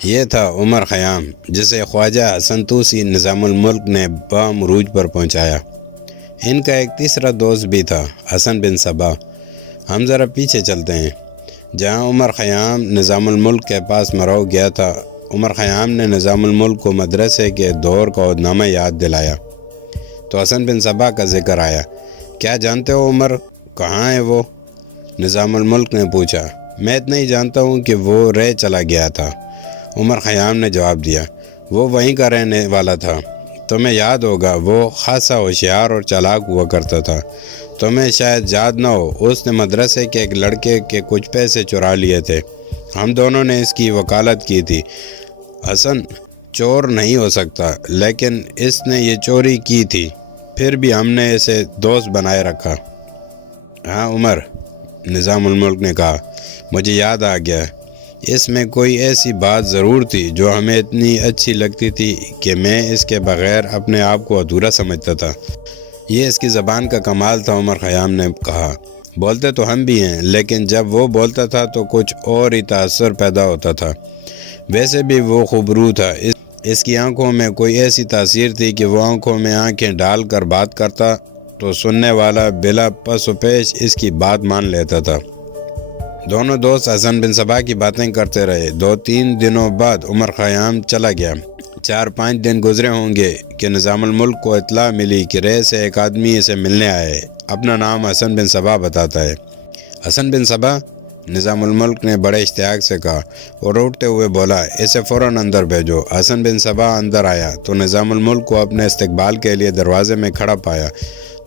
یہ تھا عمر خیام، جسے خواجہ حسن طوسی نظام الملک نے بامروج پر پہنچایا۔ ان کا ایک تیسرا دوست بھی تھا، حسن بن صبا۔ ہم ذرا پیچھے چلتے ہیں۔ جہاں عمر خیام نظام الملک کے پاس مرو گیا تھا، عمر خیام نے نظام الملک کو مدرسے کے دور کا عہدنامہ یاد دلایا تو حسن بن صبا کا ذکر آیا۔ کیا جانتے ہو عمر کہاں ہے وہ؟ نظام الملک نے پوچھا۔ میں اتنا ہی جانتا ہوں کہ وہ رہ چلا گیا تھا، عمر خیام نے جواب دیا۔ وہ وہیں کا رہنے والا تھا۔ تمہیں یاد ہوگا وہ خاصا ہوشیار اور چالاک ہوا کرتا تھا۔ تمہیں شاید یاد نہ ہو، اس نے مدرسے کے ایک لڑکے کے کچھ پیسے چرا لیے تھے۔ ہم دونوں نے اس کی وکالت کی تھی۔ حسن چور نہیں ہو سکتا، لیکن اس نے یہ چوری کی تھی، پھر بھی ہم نے اسے دوست بنائے رکھا۔ ہاں عمر، نظام الملک نے کہا، مجھے یاد آ گیا۔ اس میں کوئی ایسی بات ضرور تھی جو ہمیں اتنی اچھی لگتی تھی کہ میں اس کے بغیر اپنے آپ کو ادھورا سمجھتا تھا۔ یہ اس کی زبان کا کمال تھا، عمر خیام نے کہا۔ بولتے تو ہم بھی ہیں، لیکن جب وہ بولتا تھا تو کچھ اور ہی تاثر پیدا ہوتا تھا۔ ویسے بھی وہ خوبرو تھا۔ اس کی آنکھوں میں کوئی ایسی تاثیر تھی کہ وہ آنکھوں میں آنکھیں ڈال کر بات کرتا تو سننے والا بلا پس و پیش اس کی بات مان لیتا تھا۔ دونوں دوست حسن بن صبا کی باتیں کرتے رہے۔ 2-3 دنوں بعد عمر خیام چلا گیا۔ 4-5 دن گزرے ہوں گے کہ نظام الملک کو اطلاع ملی کہ رے سے ایک آدمی اسے ملنے آئے ہے۔ اپنا نام حسن بن صبا بتاتا ہے۔ حسن بن صبا؟ نظام الملک نے بڑے اشتیاق سے کہا اور اٹھتے ہوئے بولا، اسے فوراً اندر بھیجو۔ حسن بن صبا اندر آیا تو نظام الملک کو اپنے استقبال کے لیے دروازے میں کھڑا پایا۔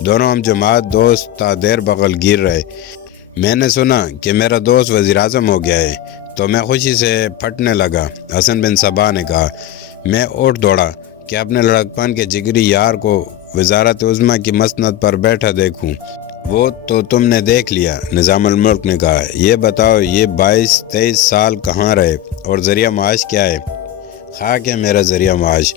دونوں ہم جماعت دوست تا دیر بغل گیر رہے۔ میں نے سنا کہ میرا دوست وزیر اعظم ہو گیا ہے تو میں خوشی سے پھٹنے لگا، حسن بن صبا نے کہا۔ میں اٹھ دوڑا کہ اپنے لڑکپن کے جگری یار کو وزارت عظمیٰ کی مسند پر بیٹھا دیکھوں۔ وہ تو تم نے دیکھ لیا، نظام الملک نے کہا۔ یہ بتاؤ یہ 22-23 سال کہاں رہے اور ذریعہ معاش کیا ہے؟ خاک ہے میرا ذریعہ معاش،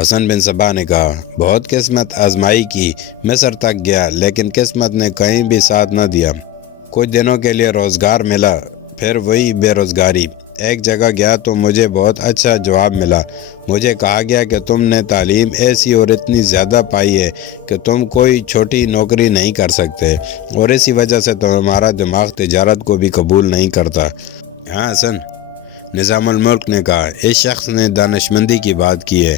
حسن بن صبا نے کہا۔ بہت قسمت آزمائی کی، مصر تک گیا، لیکن قسمت نے کہیں بھی ساتھ نہ دیا۔ کچھ دنوں کے لیے روزگار ملا، پھر وہی بے روزگاری۔ ایک جگہ گیا تو مجھے بہت اچھا جواب ملا۔ مجھے کہا گیا کہ تم نے تعلیم ایسی اور اتنی زیادہ پائی ہے کہ تم کوئی چھوٹی نوکری نہیں کر سکتے، اور اسی وجہ سے تمہارا دماغ تجارت کو بھی قبول نہیں کرتا۔ ہاں حسن، نظام الملک نے کہا۔ اس شخص نے دانشمندی کی بات کی ہے۔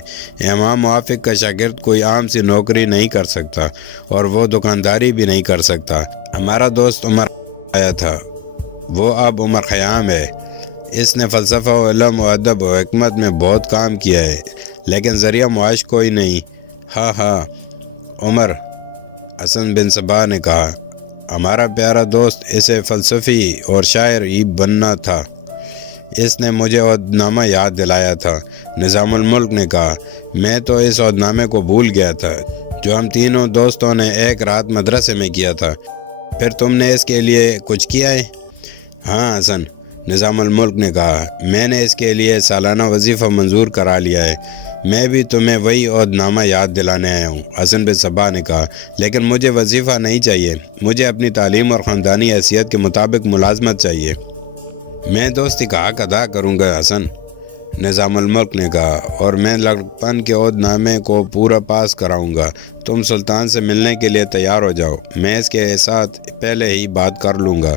امام موافق کا شاگرد کوئی عام سی نوکری نہیں کر سکتا، اور وہ دکانداری بھی نہیں کر سکتا۔ ہمارا دوست عمر آیا تھا، وہ اب عمر خیام ہے۔ اس نے فلسفہ و علم و ادب و حکمت میں بہت کام کیا ہے، لیکن ذریعہ معاش کوئی نہیں۔ ہاں عمر، حسن بن صبا نے کہا۔ ہمارا پیارا دوست اسے فلسفی اور شاعر ہی بننا تھا۔ اس نے مجھے عہدنامہ یاد دلایا تھا، نظام الملک نے کہا۔ میں تو اس عہدنامے کو بھول گیا تھا جو ہم تینوں دوستوں نے ایک رات مدرسے میں کیا تھا۔ پھر تم نے اس کے لیے کچھ کیا ہے؟ ہاں حسن، نظام الملک نے کہا۔ میں نے اس کے لیے سالانہ وظیفہ منظور کرا لیا ہے۔ میں بھی تمہیں وہی عہدنامہ یاد دلانے آیا ہوں، حسن بن صبا نے کہا۔ لیکن مجھے وظیفہ نہیں چاہیے، مجھے اپنی تعلیم اور خاندانی حیثیت کے مطابق ملازمت چاہیے۔ میں دوستی کا حق ادا کروں گا حسن، نظام الملک نے کہا، اور میں لڑکپن کے عہدنامے کو پورا پاس کراؤں گا۔ تم سلطان سے ملنے کے لیے تیار ہو جاؤ، میں اس کے ساتھ پہلے ہی بات کر لوں گا۔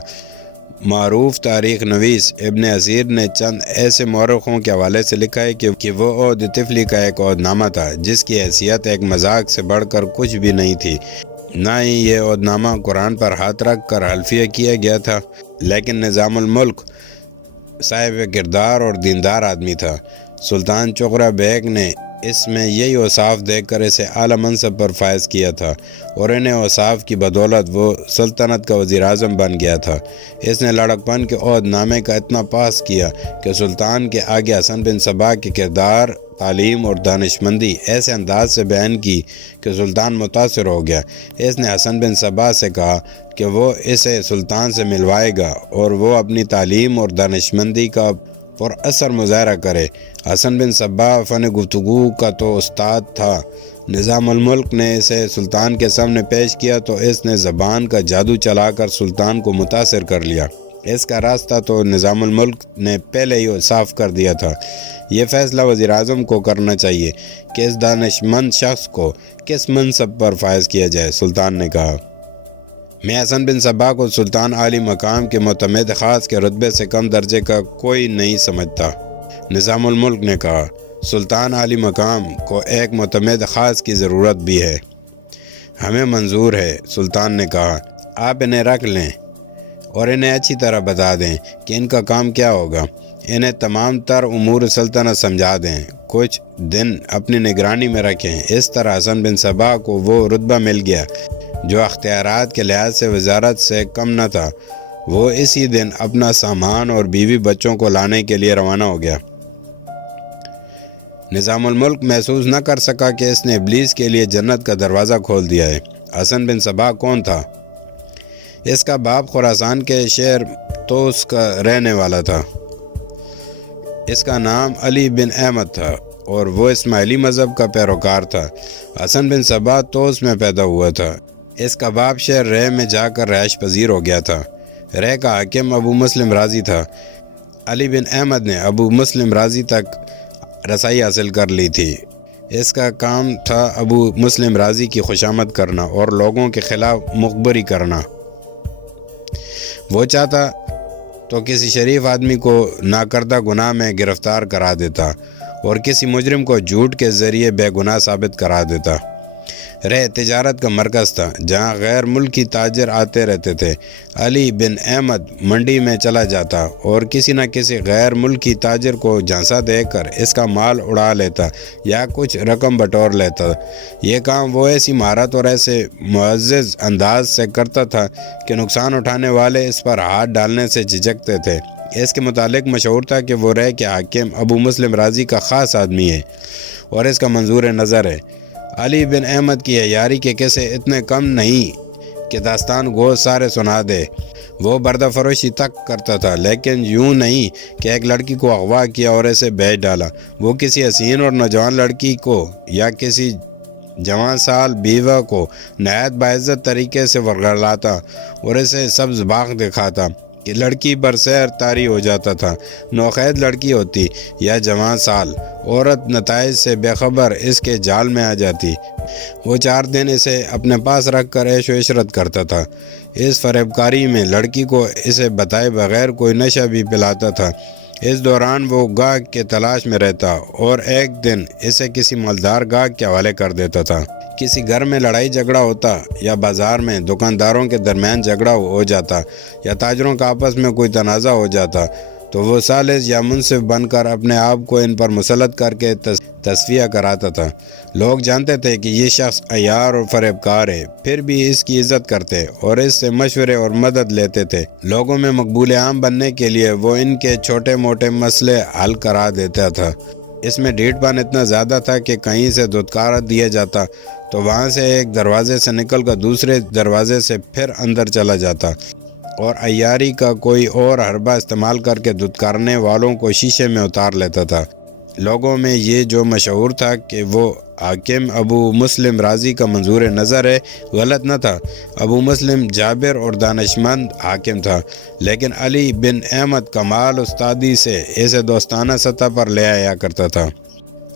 معروف تاریخ نویس ابن اثیر نے چند ایسے مورخوں کے حوالے سے لکھا ہے کہ وہ عہد طفلی کا ایک عہدنامہ تھا جس کی حیثیت ایک مذاق سے بڑھ کر کچھ بھی نہیں تھی۔ نہ ہی یہ عہدنامہ قرآن پر ہاتھ رکھ کر حلفیہ کیا گیا تھا، لیکن نظام الملک صاحب کردار اور دیندار آدمی تھا۔ سلطان چغرہ بیگ نے اس میں یہی اوصاف دیکھ کر اسے اعلیٰ منصب پر فائز کیا تھا، اور انہیں اوصاف کی بدولت وہ سلطنت کا وزیر اعظم بن گیا تھا۔ اس نے لڑکپن کے عہد نامے کا اتنا پاس کیا کہ سلطان کے آگے حسن بن صبا کے کردار، تعلیم اور دانشمندی ایسے انداز سے بیان کی کہ سلطان متاثر ہو گیا۔ اس نے حسن بن صبا سے کہا کہ وہ اسے سلطان سے ملوائے گا اور وہ اپنی تعلیم اور دانشمندی کا پر اثر مظاہرہ کرے۔ حسن بن صبا فن گفتگو کا تو استاد تھا۔ نظام الملک نے اسے سلطان کے سامنے پیش کیا تو اس نے زبان کا جادو چلا کر سلطان کو متاثر کر لیا۔ اس کا راستہ تو نظام الملک نے پہلے ہی صاف کر دیا تھا۔ یہ فیصلہ وزیر اعظم کو کرنا چاہیے کہ اس دانش مند شخص کو کس منصب پر فائز کیا جائے۔ سلطان نے کہا، میں حسن بن صباح کو سلطان عالی مقام کے معتمد خاص کے رتبے سے کم درجے کا کوئی نہیں سمجھتا۔ نظام الملک نے کہا، سلطان عالی مقام کو ایک معتمد خاص کی ضرورت بھی ہے۔ ہمیں منظور ہے۔ سلطان نے کہا، آپ انہیں رکھ لیں اور انہیں اچھی طرح بتا دیں کہ ان کا کام کیا ہوگا۔ انہیں تمام تر امور سلطنت سمجھا دیں، کچھ دن اپنی نگرانی میں رکھیں۔ اس طرح حسن بن صباح کو وہ رتبہ مل گیا جو اختیارات کے لحاظ سے وزارت سے کم نہ تھا۔ وہ اسی دن اپنا سامان اور بیوی بچوں کو لانے کے لیے روانہ ہو گیا۔ نظام الملک محسوس نہ کر سکا کہ اس نے ابلیس کے لیے جنت کا دروازہ کھول دیا ہے۔ حسن بن صباح کون تھا؟ اس کا باپ خراسان کے شہر توس کا رہنے والا تھا۔ اس کا نام علی بن احمد تھا اور وہ اسماعیلی مذہب کا پیروکار تھا۔ حسن بن صباح توس میں پیدا ہوا تھا۔ اس کا باپ شہر رے میں جا کر رہائش پذیر ہو گیا تھا۔ رے کا حاکم ابو مسلم رازی تھا۔ علی بن احمد نے ابو مسلم رازی تک رسائی حاصل کر لی تھی۔ اس کا کام تھا ابو مسلم رازی کی خوشامد کرنا اور لوگوں کے خلاف مخبری کرنا۔ وہ چاہتا تو کسی شریف آدمی کو ناکردہ گناہ میں گرفتار کرا دیتا اور کسی مجرم کو جھوٹ کے ذریعے بے گناہ ثابت کرا دیتا۔ رے تجارت کا مرکز تھا جہاں غیر ملکی تاجر آتے رہتے تھے۔ علی بن احمد منڈی میں چلا جاتا اور کسی نہ کسی غیر ملکی تاجر کو جھانسا دے کر اس کا مال اڑا لیتا یا کچھ رقم بٹور لیتا۔ یہ کام وہ ایسی مہارت اور ایسے معزز انداز سے کرتا تھا کہ نقصان اٹھانے والے اس پر ہاتھ ڈالنے سے جھجکتے تھے۔ اس کے متعلق مشہور تھا کہ وہ رے کے حاکم ابو مسلم رازی کا خاص آدمی ہے اور اس کا منظور نظر ہے۔ علی بن احمد کی عیاری کے قصے اتنے کم نہیں کہ داستان گو سارے سنا دے۔ وہ بردہ فروشی تک کرتا تھا، لیکن یوں نہیں کہ ایک لڑکی کو اغوا کیا اور اسے بیچ ڈالا۔ وہ کسی حسین اور نوجوان لڑکی کو یا کسی جوان سال بیوہ کو نہایت باعزت طریقے سے ورگلاتا اور اسے سبز باغ دکھاتا کہ لڑکی برسیر طاری ہو جاتا تھا۔ نوخیت لڑکی ہوتی یا جوان سال عورت نتائج سے بے خبر اس کے جال میں آ جاتی۔ وہ 4 دن اسے اپنے پاس رکھ کر عیش و عشرت کرتا تھا۔ اس فریب کاری میں لڑکی کو اسے بتائے بغیر کوئی نشہ بھی پلاتا تھا۔ اس دوران وہ گاہک کے تلاش میں رہتا اور ایک دن اسے کسی مالدار گاہک کے حوالے کر دیتا تھا۔ کسی گھر میں لڑائی جھگڑا ہوتا یا بازار میں دکانداروں کے درمیان جھگڑا ہو جاتا یا تاجروں کا آپس میں کوئی تنازع ہو جاتا تو وہ ثالث یا منصف بن کر اپنے آپ کو ان پر مسلط کر کے تصفیہ کراتا تھا۔ لوگ جانتے تھے کہ یہ شخص عیار اور فریب کار ہے، پھر بھی اس کی عزت کرتے اور اس سے مشورے اور مدد لیتے تھے۔ لوگوں میں مقبول عام بننے کے لیے وہ ان کے چھوٹے موٹے مسئلے حل کرا دیتا تھا۔ اس میں ڈھیٹ پن اتنا زیادہ تھا کہ کہیں سے دھتکارا دیا جاتا تو وہاں سے ایک دروازے سے نکل کر دوسرے دروازے سے پھر اندر چلا جاتا اور عیاری کا کوئی اور حربہ استعمال کر کے دھتکارنے والوں کو شیشے میں اتار لیتا تھا۔ لوگوں میں یہ جو مشہور تھا کہ وہ حاکم ابو مسلم رازی کا منظور نظر ہے، غلط نہ تھا۔ ابو مسلم جابر اور دانشمند حاکم تھا، لیکن علی بن احمد کمال استادی سے اسے دوستانہ سطح پر لے آیا کرتا تھا۔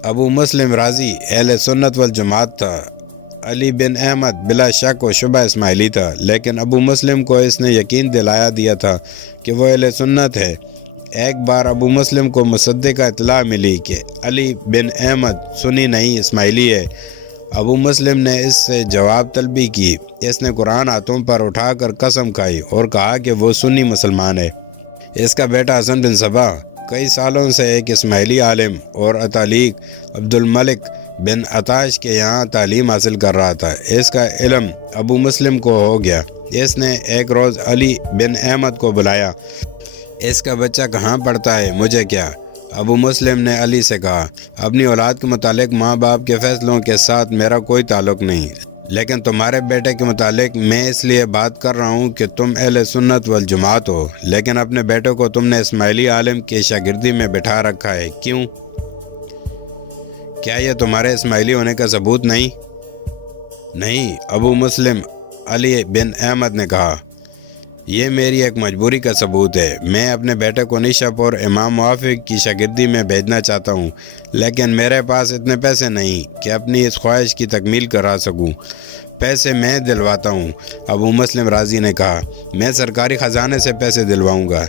ابو مسلم رازی اہل سنت والجماعت تھا۔ علی بن احمد بلا شک و شبہ اسماعیلی تھا، لیکن ابو مسلم کو اس نے یقین دلایا دیا تھا کہ وہ اہل سنت ہے۔ ایک بار ابو مسلم کو مصدقہ اطلاع ملی کہ علی بن احمد سنی نہیں اسماعیلی ہے۔ ابو مسلم نے اس سے جواب طلبی کی۔ اس نے قرآن ہاتھوں پر اٹھا کر قسم کھائی اور کہا کہ وہ سنی مسلمان ہے۔ اس کا بیٹا حسن بن صباح کئی سالوں سے ایک اسماعیلی عالم اور اتالیق عبد الملک بن عطاش کے یہاں تعلیم حاصل کر رہا تھا۔ اس کا علم ابو مسلم کو ہو گیا۔ اس نے ایک روز علی بن احمد کو بلایا۔ اس کا بچہ کہاں پڑھتا ہے، مجھے کیا؟ ابو مسلم نے علی سے کہا، اپنی اولاد کے متعلق ماں باپ کے فیصلوں کے ساتھ میرا کوئی تعلق نہیں، لیکن تمہارے بیٹے کے متعلق میں اس لیے بات کر رہا ہوں کہ تم اہل سنت والجماعت ہو، لیکن اپنے بیٹے کو تم نے اسماعیلی عالم کی شاگردی میں بٹھا رکھا ہے، کیوں؟ کیا یہ تمہارے اسماعیلی ہونے کا ثبوت نہیں؟ ابو مسلم علی بن احمد نے کہا، یہ میری ایک مجبوری کا ثبوت ہے۔ میں اپنے بیٹے کو نشاپ اور امام موافق کی شاگردی میں بھیجنا چاہتا ہوں، لیکن میرے پاس اتنے پیسے نہیں کہ اپنی اس خواہش کی تکمیل کرا سکوں۔ پیسے میں دلواتا ہوں، ابو مسلم راضی نے کہا۔ میں سرکاری خزانے سے پیسے دلواؤں گا،